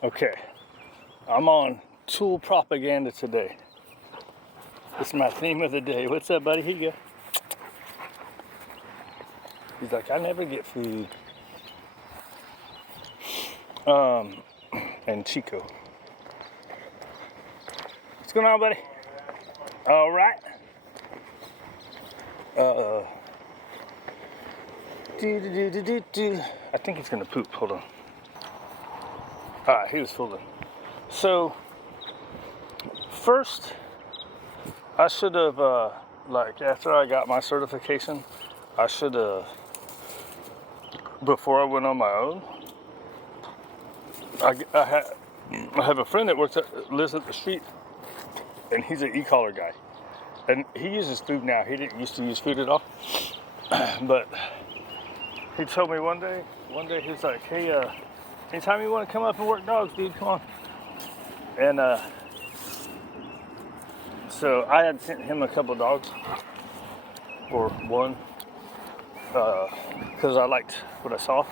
Okay, I'm on tool propaganda today. It's my theme of the day. What's up, buddy? Here you go. He's like, I never get food. And Chico. What's going on, buddy? All right. I think he's gonna poop. Hold on. All right, he was fooling. So, first, I should have, after I got my certification, I should have, before I went on my own, I have a friend that lives up the street, and he's an e-collar guy. And he uses food now. He didn't used to use food at all. But he told me one day he's like, hey, anytime you want to come up and work dogs, dude, come on. And so I had sent him a couple dogs, or one, because I liked what I saw.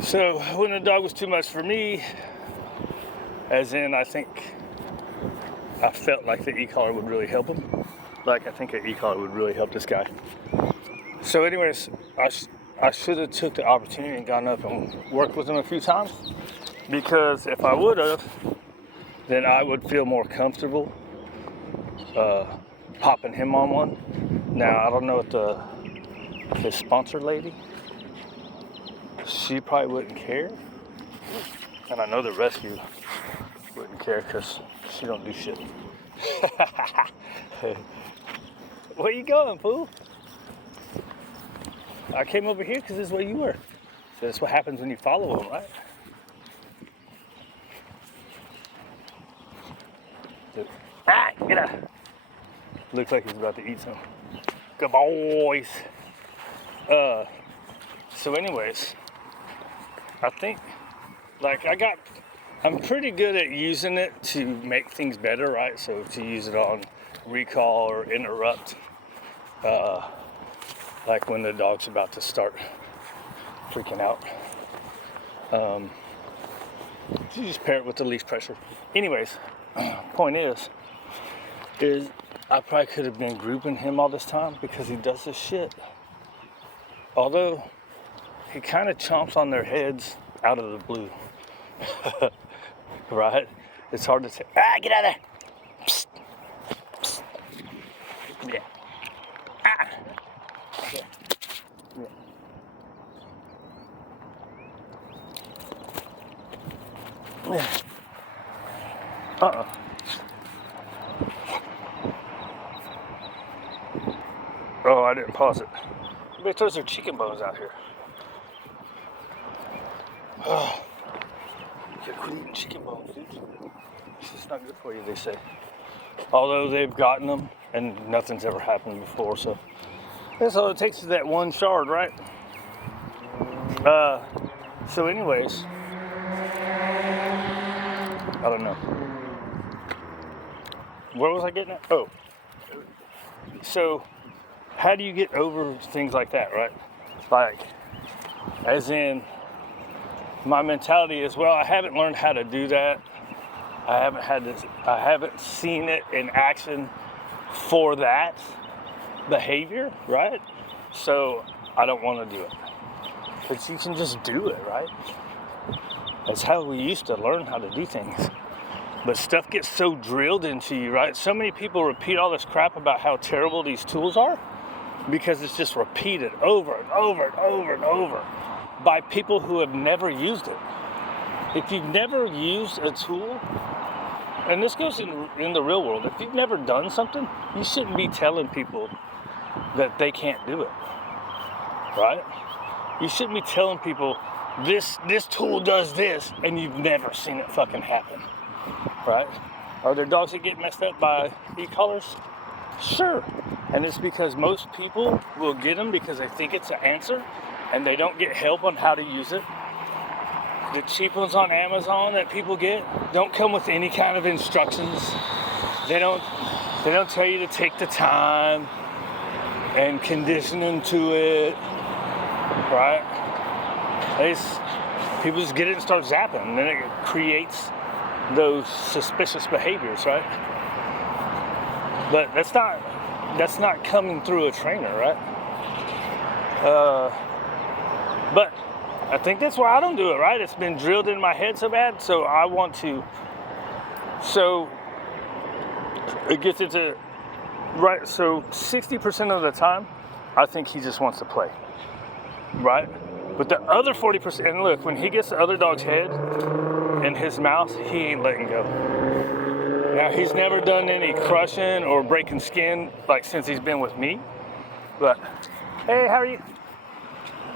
So when the dog was too much for me, as in I felt like the e-collar would really help him. Like I think an e-collar would really help this guy. So anyways, I should have took the opportunity and gone up and worked with him a few times, because if I would have, then I would feel more comfortable popping him on one. Now I don't know what his sponsor lady, she probably wouldn't care, and I know the rescue wouldn't care because she don't do shit. Where you going, fool? I came over here because this is where you were. So that's what happens when you follow them, right? Get out. Looks like he's about to eat some. Good boys. So anyways, I think, I'm pretty good at using it to make things better, right? So to use it on recall or interrupt, like when the dog's about to start freaking out. You just pair it with the least pressure. Anyways, point is I probably could have been grouping him all this time because he does this shit. Although he kind of chomps on their heads out of the blue. Right? It's hard to say, get out of there. Psst. Psst. Yeah. Yeah. Yeah. Oh, I didn't pause it. Maybe throw some chicken bones out here. Oh. You gotta quit eating chicken bones, dude. It's not good for you, they say. Although they've gotten them and nothing's ever happened before, so that's all it takes is that one shard, right? So anyways, I don't know. Where was I getting at? Oh. So, how do you get over things like that, right? Like, as in, my mentality is, well, I haven't learned how to do that. I haven't seen it in action for that behavior, right? So I don't want to do it. But you can just do it, right? That's how we used to learn how to do things. But stuff gets so drilled into you, right? So many people repeat all this crap about how terrible these tools are because it's just repeated over and over and over and over by people who have never used it. If you've never used a tool, and this goes in the real world, if you've never done something, you shouldn't be telling people that they can't do it, right? You shouldn't be telling people this tool does this and you've never seen it fucking happen, right? Are there dogs that get messed up by e-collars? Sure. And it's because most people will get them because they think it's an answer and they don't get help on how to use it. The cheap ones on Amazon that people get don't come with any kind of instructions. They don't tell you to take the time and condition them to it, right? people just get it and start zapping, and then it creates those suspicious behaviors, right? But that's not coming through a trainer, right? But I think that's why I don't do it, right? It's been drilled in my head so bad, so I want to. So it gets into, right, so 60% of the time, I think he just wants to play, right? But the other 40%, and look, when he gets the other dog's head in his mouth, he ain't letting go. Now, he's never done any crushing or breaking skin, like, since he's been with me. But, hey, how are you?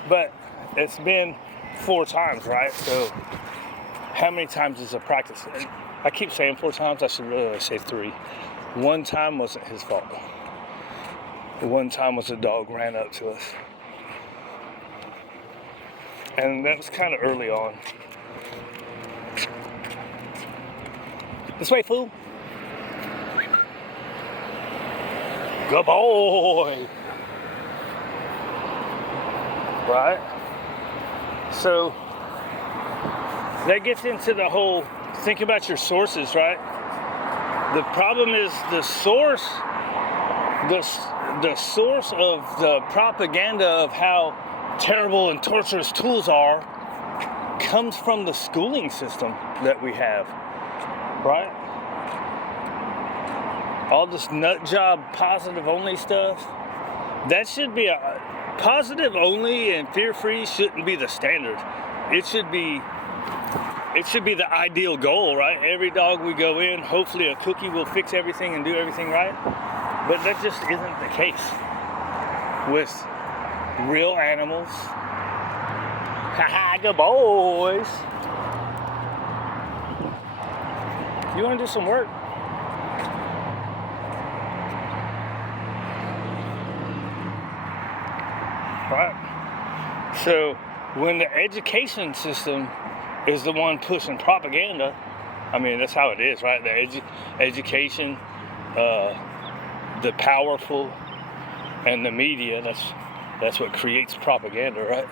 But it's been 4 times, right? So how many times is a practice? And I keep saying 4 times. I should really say 3. 1 time wasn't his fault. 1 time was a dog ran up to us. And that was kind of early on. This way, fool. Good boy. Right? So that gets into the whole think about your sources, right? The problem is the source of the propaganda of how terrible and torturous tools are comes from the schooling system that we have, right? All this nut job positive only stuff, that should be a positive only, and fear free shouldn't be the standard. It should be the ideal goal, right? Every dog we go in, hopefully a cookie will fix everything and do everything right. But that just isn't the case with real animals. Haha, good boys. You want to do some work? Right? So when the education system is the one pushing propaganda, I mean, that's how it is, right? The education, the powerful, and the media, that's what creates propaganda, right?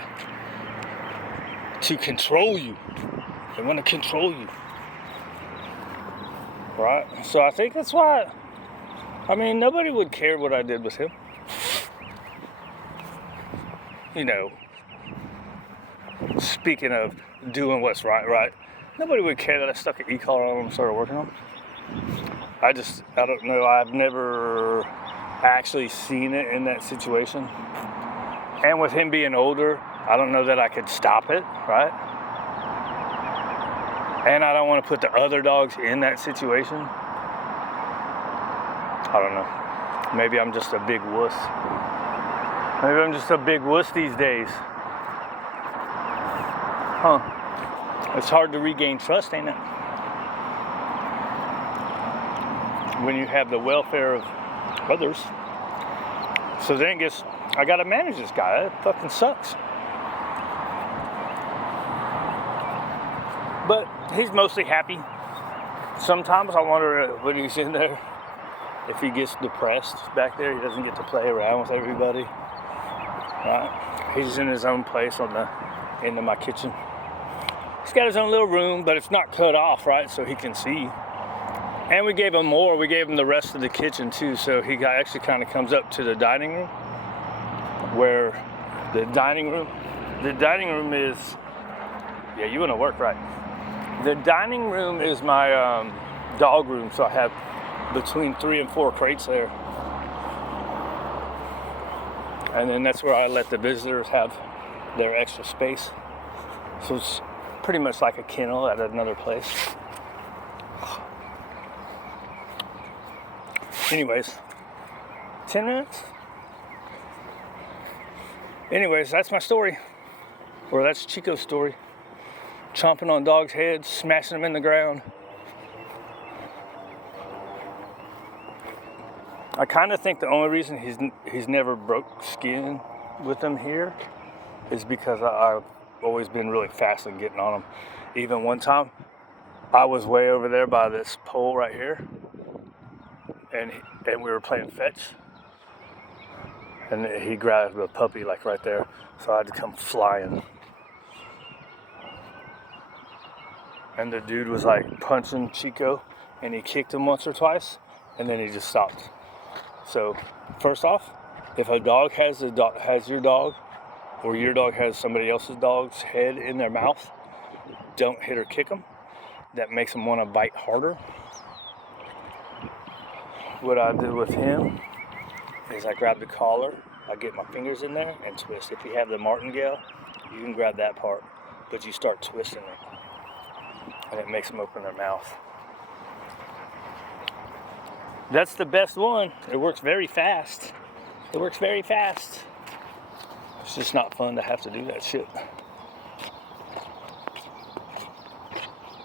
To control you. They want to control you. Right? So I think that's why, I mean, nobody would care what I did with him. You know, speaking of doing what's right, nobody would care that I stuck an e-collar on him and started working on him. I don't know, I've never actually seen it in that situation. And with him being older, I don't know that I could stop it, right? And I don't want to put the other dogs in that situation. I don't know. Maybe I'm just a big wuss. Maybe I'm just a big wuss these days. Huh. It's hard to regain trust, ain't it? When you have the welfare of others. So then it gets, I gotta manage this guy. That fucking sucks. But he's mostly happy. Sometimes I wonder when he's in there, if he gets depressed back there, he doesn't get to play around with everybody. Right? He's in his own place on the end of my kitchen. He's got his own little room, but it's not cut off, right? So he can see. And we gave him more. We gave him the rest of the kitchen too. So he actually kind of comes up to the dining room, where the dining room is, yeah, you want to work, right? The dining room is my dog room. So I have between 3 and 4 crates there. And then that's where I let the visitors have their extra space. So it's pretty much like a kennel at another place. Anyways, 10 minutes? Anyways, that's my story. Or that's Chico's story. Chomping on dogs' heads, smashing them in the ground. I kind of think the only reason he's never broke skin with them here is because I've always been really fast at getting on them. Even one time, I was way over there by this pole right here, and we were playing fetch, and he grabbed a puppy like right there, so I had to come flying. and the dude was like punching Chico, and he kicked him once or twice, and then he just stopped. So, first off, if a dog has your dog, or your dog has somebody else's dog's head in their mouth, don't hit or kick them. That makes them want to bite harder. What I did with him is I grab the collar, I get my fingers in there and twist. If you have the martingale, you can grab that part, but you start twisting it, and it makes them open their mouth. That's the best one. It works very fast. It's just not fun to have to do that shit.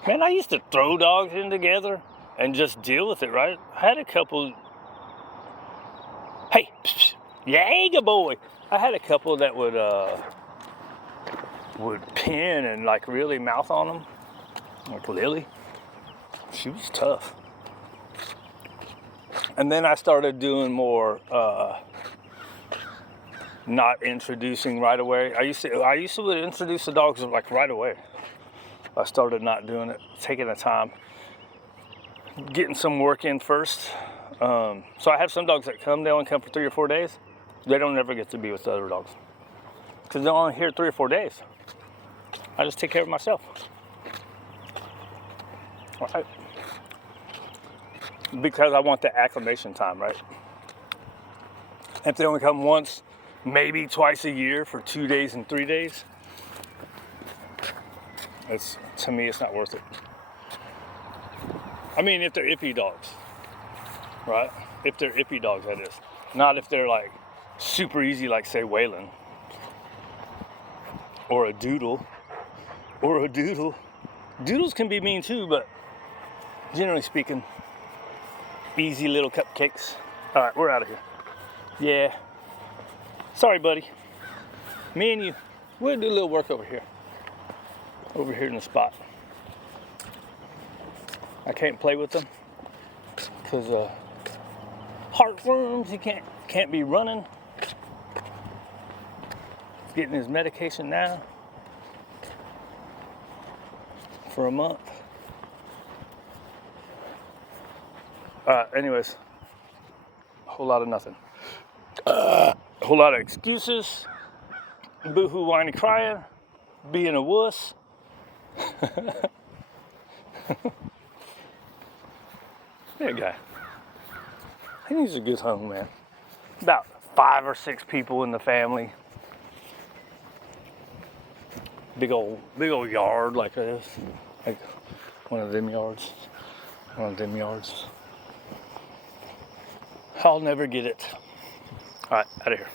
Man, I used to throw dogs in together and just deal with it, right? I had a couple. Hey, yeah, good boy. I had a couple that would pin and like really mouth on them. Like Lily, she was tough. And then I started doing more not introducing right away. I used to introduce the dogs like right away. I started not doing it, taking the time, getting some work in first. So I have some dogs that come, they only come for 3 or 4 days. They don't ever get to be with the other dogs because they're only here 3 or 4 days. I just take care of myself. All right. Because I want the acclimation time, right? If they only come once, maybe twice a year for 2 days and 3 days, to me, it's not worth it. I mean, if they're ippy dogs, right? If they're ippy dogs, that is. Not if they're like super easy, like say Waylon, or a Doodle, Doodles can be mean too, but generally speaking, easy little cupcakes. All right, we're out of here. Yeah. Sorry, buddy. Me and you, we'll do a little work over here in the spot. I can't play with them because heartworms. He can't be running. He's getting his medication now for a month. Anyways, a whole lot of nothing. A whole lot of excuses, boo-hoo, whiny, crying, being a wuss. That guy, he needs a good home, man. About 5 or 6 people in the family. Big old yard like this, like one of them yards. I'll never get it. All right, out of here.